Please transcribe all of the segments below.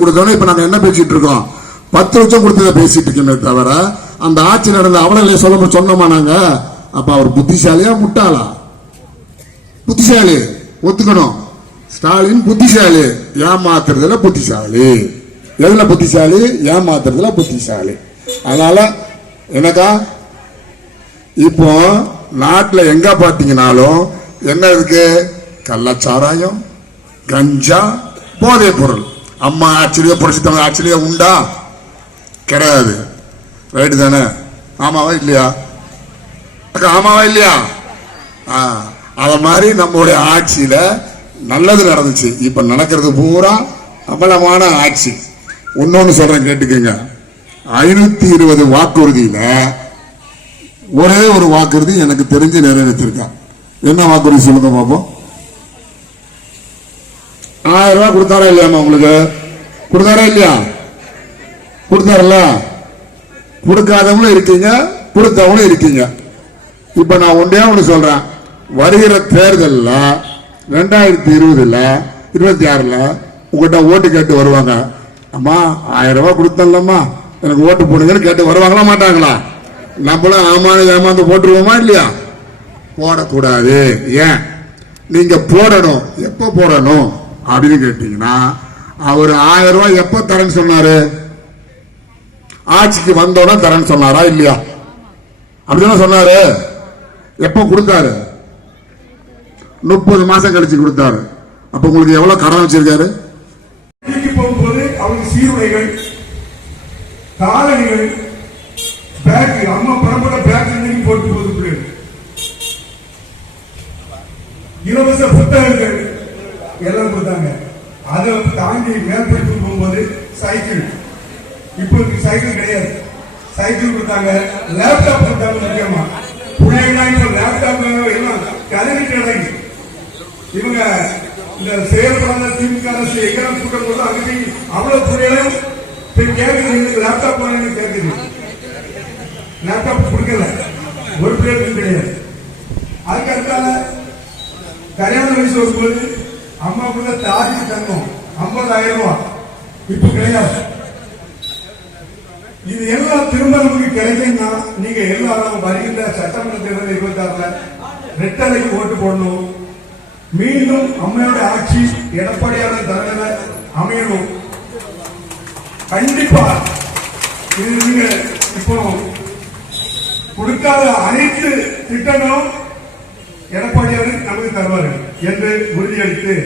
லட்சம் கொடுத்தோன்னே இப்ப நாங்க என்ன பேசிட்டு இருக்கோம்? 10 லட்சம் கொடுத்ததை பேசிட்டு இருக்கோமே தவிர அந்த ஆட்சி நடந்த அவளை சொன்னோமா நாங்க? அப்ப அவர் புத்திசாலியா முட்டாளா? புத்திசாலி, ஒத்துக்கணும். ஸ்டாலின் புத்திசாலி, ஏமாத்துறதுல புத்திசாலி. எதுல புத்திசாலி? ஏமாத்துறதுல புத்திசாலி. அதனால எனக்கா இப்போ நாட்டுல எங்க பாத்தீங்கன்னாலும் என்ன இருக்கு? கள்ளச்சாராயம், கஞ்சா, போதைப் பொருள். அம்மா ஆச்சரிய புரட்சித்தவங்க ஆச்சரிய உண்டா? கிடையாது. ரைட்டு தானே? ஆமாவா இல்லையா? ஆமாவா இல்லையா? அத மாதிரி நம்மளுடைய ஆட்சியில நல்லது நடந்துச்சு. இப்ப நடக்கிறது பூரா அமலமான ஆட்சி. ஒன்னொன்னு சொல்றேன் கேட்டுக்கங்க. 520 வாக்குறுதியில ஒரே ஒரு வாக்குறுதி எனக்கு தெரிஞ்சு நிறைவேற்றிருக்கா. என்ன வாக்குறுதி சொல்லுங்க பாப்போம். 1000 ரூபாய் கொடுத்தாரா இல்லையாமா? உங்களுக்கு கொடுத்தாரா இல்லையா? கொடுத்தாரல்ல. கொடுக்காதவங்களும் இருக்கீங்க, கொடுத்தவங்களும் இருக்கீங்க. இப்ப நான் ஒன்றே ஒண்ணு சொல்றேன். வருகிற தேர்தலில் 2020 26 உங்ககிட்ட ஓட்டு கேட்டு வருவாங்க. அம்மா 1000 ரூபாய் கொடுத்தல்லம்மா எனக்கு ஓட்டு போடுங்கன்னு கேட்டு வருவாங்களா மாட்டாங்களா? நம்மளும் ஆமான்னு ஏமாந்து போட்டுருவோமா இல்லையா? போடக்கூடாது. ஏன்? நீங்க போடணும். எப்ப போடணும் அப்படின்னு கேட்டீங்கன்னா, அவர் 1000 ரூபாய் எப்ப தரேன்னு சொன்னாரு? ஆட்சிக்கு வந்தோட தரேன்னு சொன்னாரா இல்லையா? அப்படிதான் சொன்னாரு. எப்ப கொடுத்தாரு? 30 மாசம் கழிச்சு கொடுத்தாரு. அப்ப உங்களுக்கு எவ்வளவு கடன் வச்சிருக்காரு? போகும்போது அவருக்கு சீருடைகள், காலணிகள், பேக், அம்மா பரம்பரை பேக் போட்டு போது பிள்ளைகள், இலவச புத்தகங்கள் எல்லாம் கொடுத்தாங்க. அதை தாண்டி மேற்படுத்தி போகும்போது சைக்கிள், இப்போ சைக்கிள் கிடையாது, சைக்கிள் கொடுத்தாங்க. லேப்டாப் கொடுத்தாங்க. முக்கியமா பிள்ளைங்க லேப்டாப் எல்லாம் கலரிட்டு இறங்கி இவங்க இந்த செயல்படாத திமுக அரசு எங்கெல்லாம் கூட்டம் போது அங்கே அவ்வளவு பிள்ளைகளும் கேட்குது லேப்டாப் கேட்குது. லேப்டாப் கொடுக்கல, ஒரு பிள்ளைகளுக்கும் கிடையாது. அதுக்கு அடுத்தால கல்யாண வயசு வரும்போது அம்மாவுக்குள்ள தாஜி தங்கம் 50,000 ரூபாய் இப்ப கிடையாது. இது எல்லாம் திரும்ப நமக்கு கிடைக்கும்னா நீங்க எல்லாரும் வருகின்ற சட்டமன்ற தேர்தல் 26 ரெட்டலைக்கு ஓட்டு போடணும். மீண்டும் அம்மையோட ஆட்சி எடப்பாடியான தலைமையில அமையணும். கண்டிப்பா இது நீங்க இப்போ கொடுக்காத அனைத்து திட்டங்களும் எடப்பாடியார் நமக்கு தருவார்கள் என்று உறுதியளித்து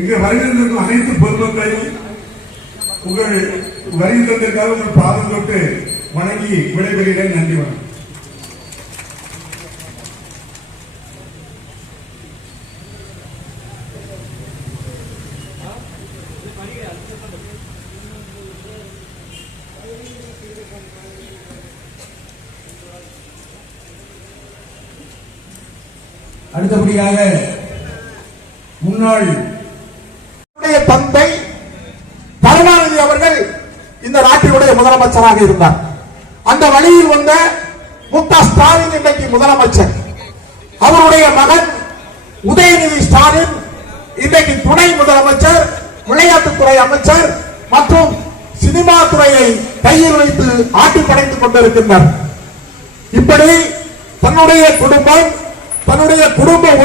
இங்கு வருகின்ற அனைத்து பொதுமக்களையும் உங்கள் வருகின்றதற்காக உங்கள் பாதம் தொட்டு வணங்கி விடைபெறுகிறேன். நன்றி. வணக்கம். அடுத்தபடியாக முன்னாள் தந்தை கருணாநிதி அவர்கள் இந்த நாட்டினுடைய முதலமைச்சராக இருந்தார். அந்த வழியில் வந்த மு.க. ஸ்டாலின் இன்றைக்கு முதலமைச்சர். அவருடைய மகன் உதயநிதி ஸ்டாலின் இன்றைக்கு துணை முதலமைச்சர், விளையாட்டுத்துறை அமைச்சர் மற்றும் சினிமா துறையை கையில் வைத்து ஆட்டி படைத்துக் கொண்டிருக்கின்றனர். இப்படி தன்னுடைய குடும்ப உறுப்பினர்